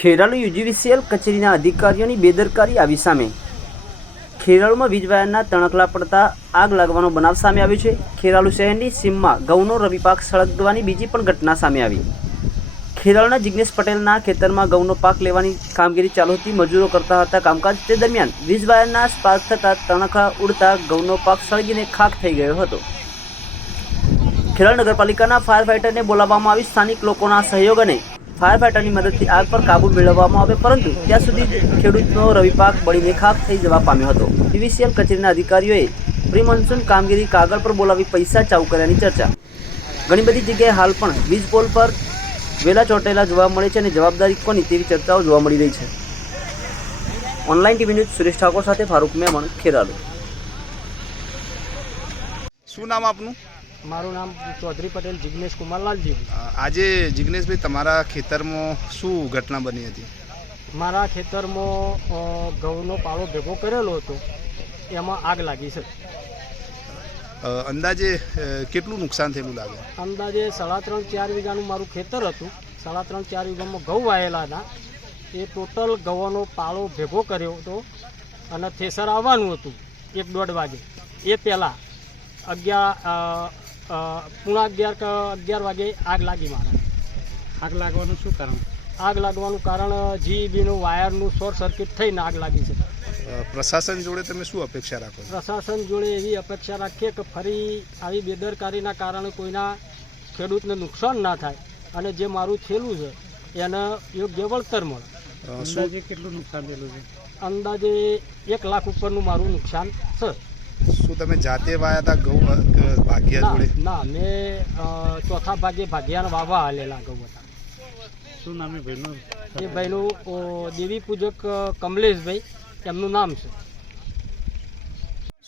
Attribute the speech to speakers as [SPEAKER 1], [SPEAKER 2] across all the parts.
[SPEAKER 1] Kheralu UGVCL કચેરીના અધિકારીઓની બેદરકારી આવી સામે. ખેરાલુમાં વીજવાયરના તણકલા પડતા આગ લાગવાનો બનાવ સામે આવ્યો છે. ખેરાલુ શહેરની સીમમાં ઘઉંનો રવિ પાક સળગવાની બીજી પણ ઘટના સામે આવી. ખેરાલુના જિગ્નેશ પટેલના ખેતરમાં ઘઉંનો પાક લેવાની કામગીરી ચાલુ હતી. મજૂરો કરતા હતા કામકાજ તે દરમિયાન વીજ વાયરના સ્પાર્ક થતાં તણખા ઉડતા ઘઉંનો પાક સળગીને ખાખ થઈ ગયો હતો. ખેરાળ નગરપાલિકાના ફાયર ફાઇટરને બોલાવવામાં આવી સ્થાનિક લોકોના સહયોગ અને ફાયર ફાઈટરની મદદથી આગ પર કાબુ મેળવવામાં આવે, પરંતુ ત્યાં સુધી ખેડૂતનો રવિ પાક બળીને ખાક થઈ જવા પામ્યો હતો. પીવીસીએલ કચેરીના અધિકારીઓએ પ્રી મોન્સૂન કામગીરી કાગળ પર બોલાવી પૈસા ચાઉ કર્યાની ચર્ચા. ઘણી બધી જગ્યાએ હાલ પણ વીજ પોલ પર વેલા ચોંટેલા જોવા મળે છે અને જવાબદારી કોની તેવી ચર્ચાઓ જોવા મળી રહી છે. Online TV news Suresh Thakor સાથે ફારૂક મેમણ, ખેરાલુ.
[SPEAKER 2] શું નામ આપનું?
[SPEAKER 3] મારું નામ ચૌધરી પટેલ જિગ્નેશ કુમારલાલજી
[SPEAKER 2] આજે જિગ્નેશભાઈ તમારા ખેતરમાં શું ઘટના બની હતી?
[SPEAKER 3] મારા ખેતરમાં ઘઉંનો પાળો ભેગો કરેલો હતો. એમાં આગ લાગી છે.
[SPEAKER 2] અંદાજે કેટલું નુકસાન થયેલું લાગે?
[SPEAKER 3] અંદાજે સાડા ત્રણ ચાર વીઘાનું મારું ખેતર હતું. સાડા ત્રણ ચાર વીઘામાં ઘઉં વાયેલા હતા. એ ટોટલ ઘઉંનો પાળો ભેગો કર્યો હતો અને થેસર આવવાનું હતું એક દોઢ વાગે. એ પહેલાં અગિયાર પૂણા અગિયાર કે અગિયાર વાગે આગ લાગી મારે.
[SPEAKER 4] આગ લાગવાનું શું કારણ?
[SPEAKER 3] આગ લાગવાનું કારણ જીઈબીનું વાયરનું શોર્ટ સર્કિટ થઈને આગ લાગી છે.
[SPEAKER 2] પ્રશાસન જોડે તમે શું અપેક્ષા રાખો
[SPEAKER 3] પ્રશાસન જોડે એવી અપેક્ષા રાખીએ કે ફરી આવી બેદરકારીના કારણે કોઈના ખેડૂતને નુકસાન ના થાય અને જે મારું થયેલું છે એને યોગ્ય વળતર મળે.
[SPEAKER 4] અંદાજે કેટલું નુકસાન થયેલું છે?
[SPEAKER 3] અંદાજે એક લાખ ઉપરનું મારું નુકસાન છે.
[SPEAKER 2] શું તમે જાતે વાયા હતા કે ભાગ્યા જોડે
[SPEAKER 3] ના મેં ચોથા ભાગે ભાગ્યાના વાવા હાલેલા હતા
[SPEAKER 4] શું નામે ભાઈનું?
[SPEAKER 3] એ ભાઈનું દેવી પૂજક કમલેશભાઈ એમનું નામ છે.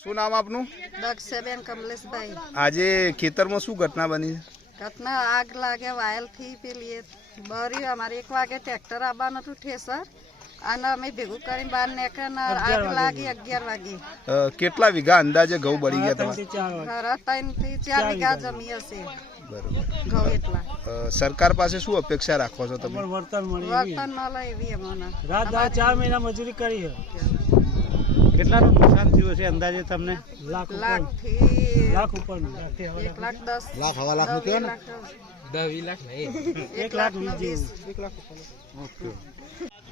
[SPEAKER 2] શું નામ આપનું?
[SPEAKER 5] દક્ષબેન કમલેશભાઈ.
[SPEAKER 2] આજે ખેતરમાં શું ઘટના બની
[SPEAKER 5] ઘટના આગ લાગે વાયલથી પેલી બરી અમારે એક વાગે ટ્રેક્ટર આવવાનું હતું ઠેસર. અને અમે ભેગું કરીને બહાર નીકળ્યા ને આગ લાગી અગિયાર વાગે.
[SPEAKER 2] કેટલા વીઘા અંદાજે ઘઉં બળી ગયા તમારે?
[SPEAKER 4] વાગે.
[SPEAKER 5] ત્રણથી ચાર વીઘા જમી હશે.
[SPEAKER 2] બરોબર.
[SPEAKER 5] ઘઉં એટલા.
[SPEAKER 2] અ, સરકાર પાસે શું અપેક્ષા રાખો છો તમે?
[SPEAKER 4] વર્તન મળી
[SPEAKER 5] વર્તન મળે એવી અમને.
[SPEAKER 4] રાત દાડા ચાર મહિના મજૂરી કરી છે. કેટલાનું નુકસાન થયું છે અંદાજે તમને? લાખ
[SPEAKER 5] લાખથી
[SPEAKER 4] લાખ ઉપર
[SPEAKER 5] એક લાખ દસ.
[SPEAKER 6] લાખ હવા લાખ. નું કહેવાય ને
[SPEAKER 5] એક લાખ નો વીસ